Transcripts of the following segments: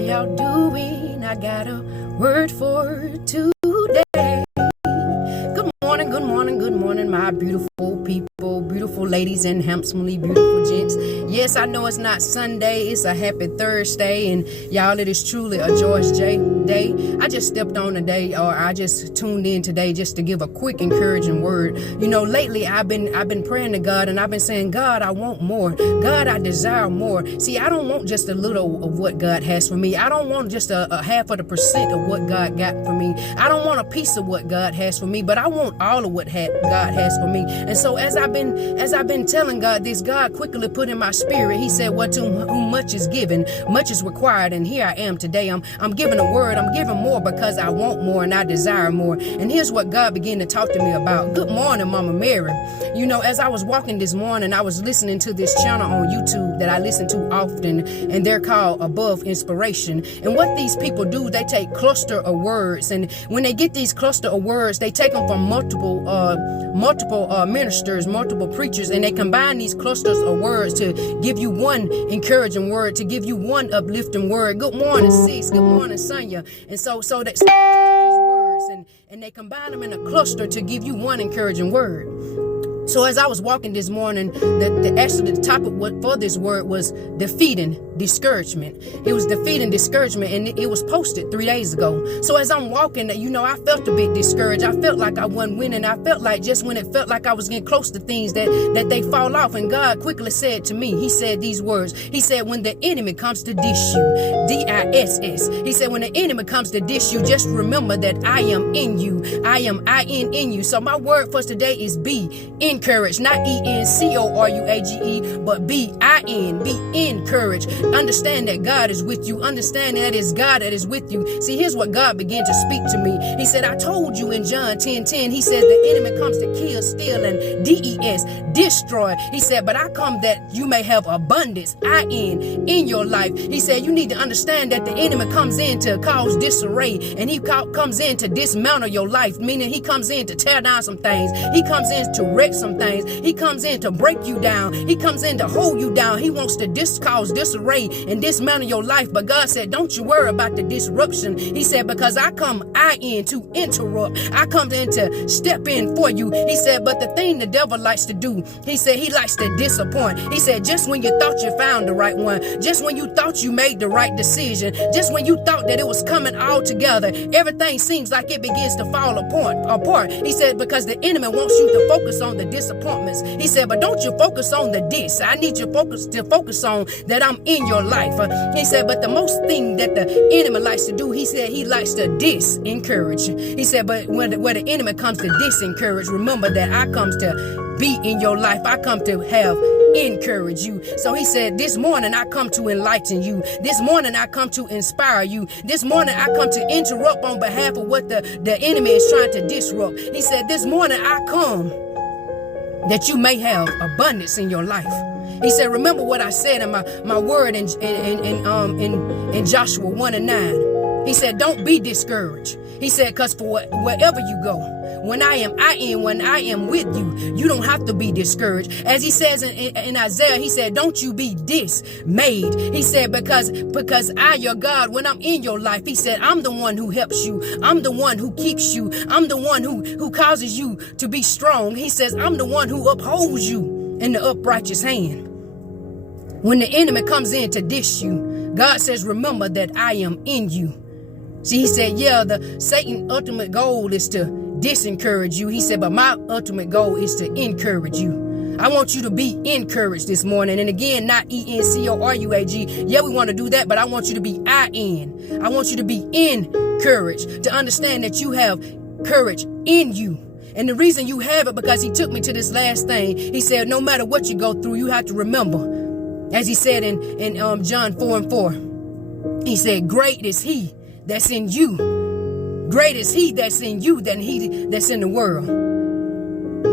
y'all doing? I got a word for today. Good morning, good morning, good morning, my beautiful people, beautiful ladies and handsomely beautiful gents. Yes, I know it's not Sunday, it's a happy Thursday, and y'all, it is truly a George J day. I just stepped on today, or I just tuned in today just to give a quick encouraging word. You know, lately I've been praying to God, and I've been saying, God, I want more. God, I desire more. See, I don't want just a little of what God has for me. I don't want just a half of the percent of what God got for me. I don't want a piece of what God has for me, but I want all of what God has for me. And so as I've been telling God this, God quickly put in my spirit, he said, well, to whom much is given, much is required. And here I am today. I'm giving a word. I'm giving more because I want more and I desire more. And here's what God began to talk to me about. Good morning, Mama Mary. You know, as I was walking this morning, I was listening to this channel on YouTube that I listen to often, and they're called Above Inspiration. And what these people do, they take cluster of words, and when they get these cluster of words, they take them from multiple ministers, multiple preachers, and they combine these clusters of words to give you one encouraging word, to give you one uplifting word. Good morning, sis. Good morning, Sonia. And so they take these words and they combine them in a cluster to give you one encouraging word. So as I was walking this morning, the topic for this word was defeating discouragement. It was defeating discouragement, and it was posted 3 days ago. So as I'm walking, you know, I felt a bit discouraged. I felt like I wasn't winning. I felt like just when it felt like I was getting close to things that they fall off. And God quickly said to me, he said these words. He said, when the enemy comes to dish you, D-I-S-S. He said, when the enemy comes to dish you, just remember that I am in you. I am I-N in you. So my word for today is be encouraged, not E-N-C-O-R-U-A-G-E, but B-I-N, be encouraged. Understand that God is with you. Understand that it's God that is with you. See, here's what God began to speak to me. He said, I told you in John 10:10, he says the enemy comes to kill, steal, and D-E-S, destroy. He said, but I come that you may have abundance, I-N, in your life. He said, you need to understand that the enemy comes in to cause disarray, and he comes in to dismantle your life, meaning he comes in to tear down some things. He comes in to wreck some things. He comes in to break you down. He comes in to hold you down. He wants to cause disarray and dismantle your life. But God said, don't you worry about the disruption. He said, because I come in to interrupt. I come in to step in for you. He said, but the thing the devil likes to do, he said, he likes to disappoint. He said, just when you thought you found the right one, just when you thought you made the right decision, just when you thought that it was coming all together, everything seems like it begins to fall apart. He said, because the enemy wants you to focus on the disappointments. He said, but don't you focus on the dis. I need you to focus on that I'm in your life. He said, but the most thing that the enemy likes to do, he said, he likes to disencourage. He said, but where the enemy comes to disencourage, remember that I comes to be in your life. I come to have encourage you. So he said, this morning I come to enlighten you. This morning I come to inspire you. This morning I come to interrupt on behalf of what the enemy is trying to disrupt. He said, this morning I come that you may have abundance in your life. He said, remember what I said in my word in Joshua 1:9. He said, don't be discouraged. He said, because for wherever you go, when I am with you, you don't have to be discouraged. As he says in Isaiah, he said, don't you be dismayed. He said, because I, your God, when I'm in your life, he said, I'm the one who helps you. I'm the one who keeps you. I'm the one who causes you to be strong. He says, I'm the one who upholds you in the upright's hand. When the enemy comes in to dish you, God says, remember that I am in you. See, he said, yeah, Satan's ultimate goal is to disencourage you. He said, but my ultimate goal is to encourage you. I want you to be encouraged this morning. And again, not E-N-C-O-R-U-A-G. Yeah, we want to do that, but I want you to be I-N. I want you to be encouraged, to understand that you have courage in you. And the reason you have it, because he took me to this last thing. He said, no matter what you go through, you have to remember, as he said in John 4:4, he said, great is he that's in you. Great is he that's in you than he that's in the world.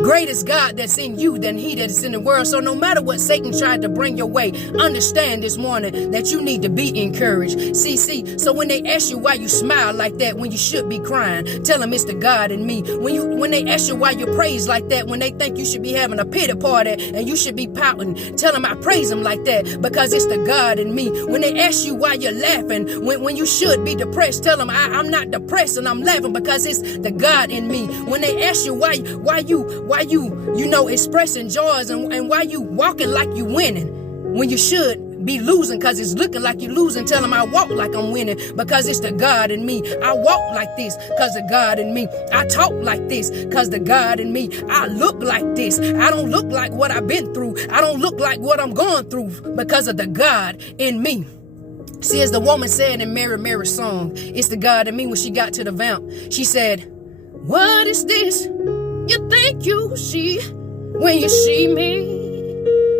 Great is God that's in you than he that is in the world. So no matter what Satan tried to bring your way, understand this morning that you need to be encouraged. See, so when they ask you why you smile like that when you should be crying, tell them it's the God in me. When they ask you why you praise like that, when they think you should be having a pity party and you should be pouting, tell them I praise him like that because it's the God in me. When they ask you why you're laughing when you should be depressed, tell them I'm not depressed and I'm laughing because it's the God in me. When they ask you why you expressing joys and why you walking like you winning when you should be losing because it's looking like you're losing, tell them I walk like I'm winning because it's the God in me. I walk like this because the God in me. I talk like this because the God in me. I look like this. I don't look like what I've been through. I don't look like what I'm going through because of the God in me. See, as the woman said in Mary Mary's song, it's the God in me. When she got to the vamp, she said, what is this you think you see when you see me?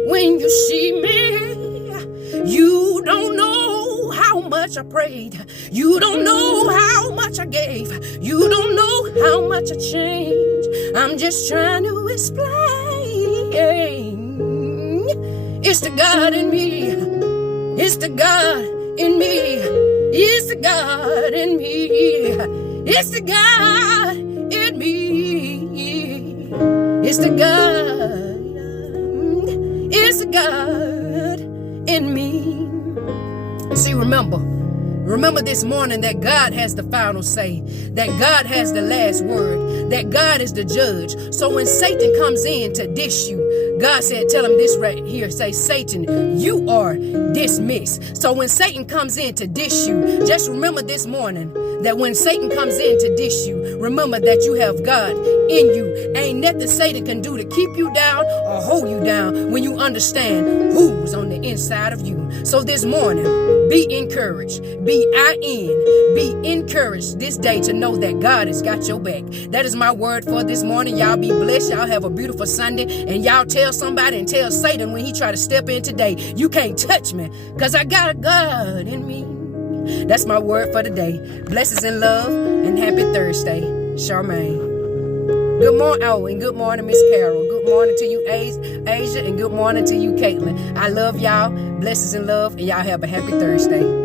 When you see me, you don't know how much I prayed. You don't know how much I gave. You don't know how much I changed. I'm just trying to explain. It's the God in me. It's the God in me. It's the God in me. It's the God in me. It's the God. It's the God in me. See, remember this morning that God has the final say, that God has the last word, that God is the judge. So when Satan comes in to dish you, God said, tell him this right here. Say, Satan, you are dismissed. So when Satan comes in to dish you, just remember this morning that when Satan comes in to dish you, remember that you have God in you. Ain't nothing Satan can do to keep you down or hold you down when you understand who's on the inside of you. So this morning, be encouraged. Be encouraged this day to know that God has got your back. That is my word for this morning. Y'all be blessed. Y'all have a beautiful Sunday. And y'all tell somebody and tell Satan when he try to step in today, you can't touch me because I got a God in me. That's my word for today. Blessings and love and happy Thursday. Sharmaine. Good morning. Oh, and good morning, Miss Carol. Good morning to you, Asia, and good morning to you, Caitlin. I love y'all. Blessings and love, and y'all have a happy Thursday.